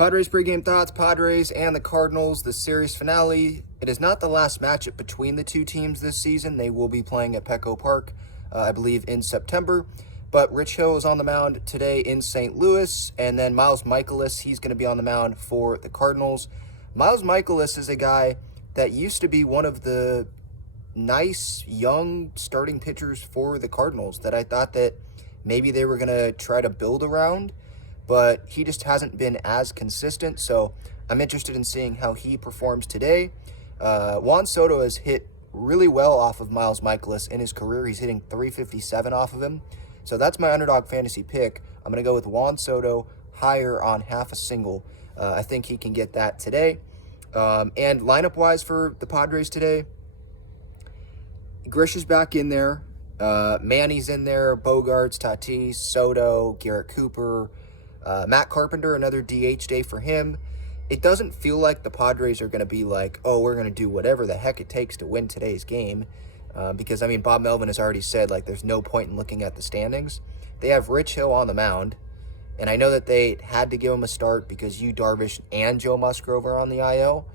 Padres pregame thoughts, Padres and the Cardinals, the series finale. It is not the last matchup between the two teams this season. They will be playing at Petco Park, I believe, in September. But Rich Hill is on the mound today in St. Louis, and then Miles Mikolas, he's going to be on the mound for the Cardinals. Miles Mikolas is a guy that used to be one of the nice, young starting pitchers for the Cardinals that I thought that maybe they were going to try to build around, but he just hasn't been as consistent, so I'm interested in seeing how he performs today. Juan Soto has hit really well off of Miles Mikolas in his career. He's hitting .357 off of him, so that's my Underdog Fantasy pick. I'm going to go with Juan Soto higher on half a single. I think he can get that today. And lineup-wise for the Padres today, Grish is back in there. Manny's in there. Bogarts, Tatis, Soto, Garrett Cooper, Matt Carpenter, another DH day for him. It doesn't feel like the Padres are going to be like, oh, we're going to do whatever the heck it takes to win today's game. Because, I mean, Bob Melvin has already said, like, there's no point in looking at the standings. They have Rich Hill on the mound. And I know that they had to give him a start because Yu Darvish and Joe Musgrove are on the IL.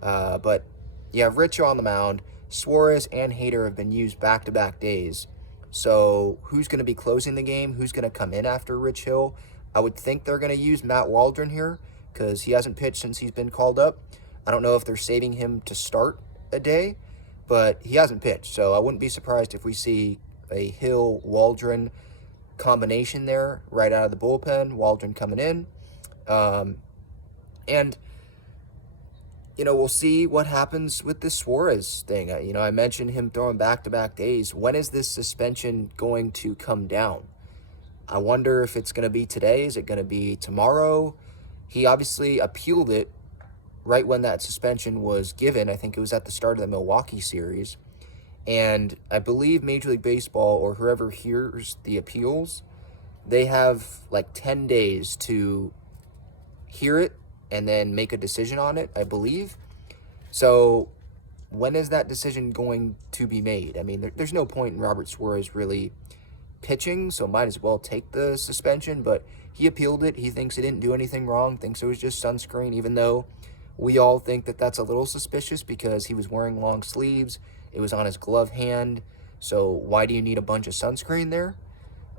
But you have Rich Hill on the mound. Suarez and Hader have been used back-to-back days. So who's going to be closing the game? Who's going to come in after Rich Hill? I would think they're going to use Matt Waldron here because he hasn't pitched since he's been called up. I don't know if they're saving him to start a day, but he hasn't pitched. So I wouldn't be surprised if we see a Hill-Waldron combination there right out of the bullpen, Waldron coming in. And we'll see what happens with this Suarez thing. I mentioned him throwing back-to-back days. When is this suspension going to come down? I wonder if it's going to be today. Is it going to be tomorrow? He obviously appealed it right when that suspension was given. I think it was at the start of the Milwaukee series. And I believe Major League Baseball, or whoever hears the appeals, they have like 10 days to hear it and then make a decision on it, I believe. So when is that decision going to be made? I mean, there's no point in Robert Suarez really pitching, so might as well take the suspension, but he appealed it. He thinks he didn't do anything wrong, thinks it was just sunscreen, even though we all think that that's a little suspicious because he was wearing long sleeves. It was on his glove hand, so why do you need a bunch of sunscreen there?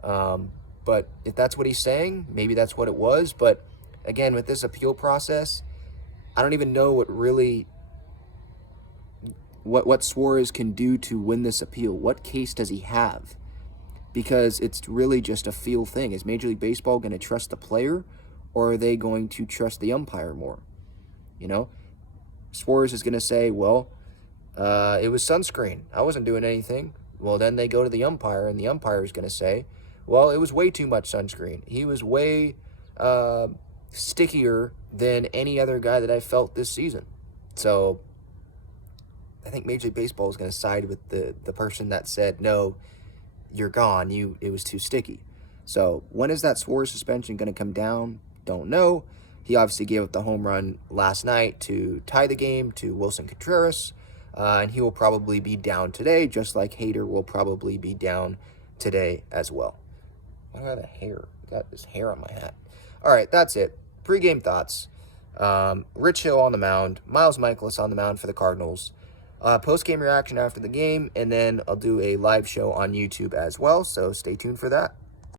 But if that's what he's saying, maybe that's what it was. But again, with this appeal process, I don't even know what Suarez can do to win this appeal. What case does he have? Because it's really just a feel thing. Is Major League Baseball going to trust the player, or are they going to trust the umpire more? Suarez is going to say, well, it was sunscreen. I wasn't doing anything. Well, then they go to the umpire, and the umpire is going to say, well, it was way too much sunscreen. He was way stickier than any other guy that I felt this season. So I think Major League Baseball is going to side with the person that said, no, you're gone. It was too sticky. So when is that Suarez suspension going to come down? Don't know. He obviously gave up the home run last night to tie the game to Wilson Contreras, and he will probably be down today, just like Hader will probably be down today as well. Why do I have a hair? I got this hair on my hat. All right, that's it. Pre-game thoughts. Rich Hill on the mound. Miles Mikolas on the mound for the Cardinals. Post-game reaction after the game, and then I'll do a live show on YouTube as well, so stay tuned for that.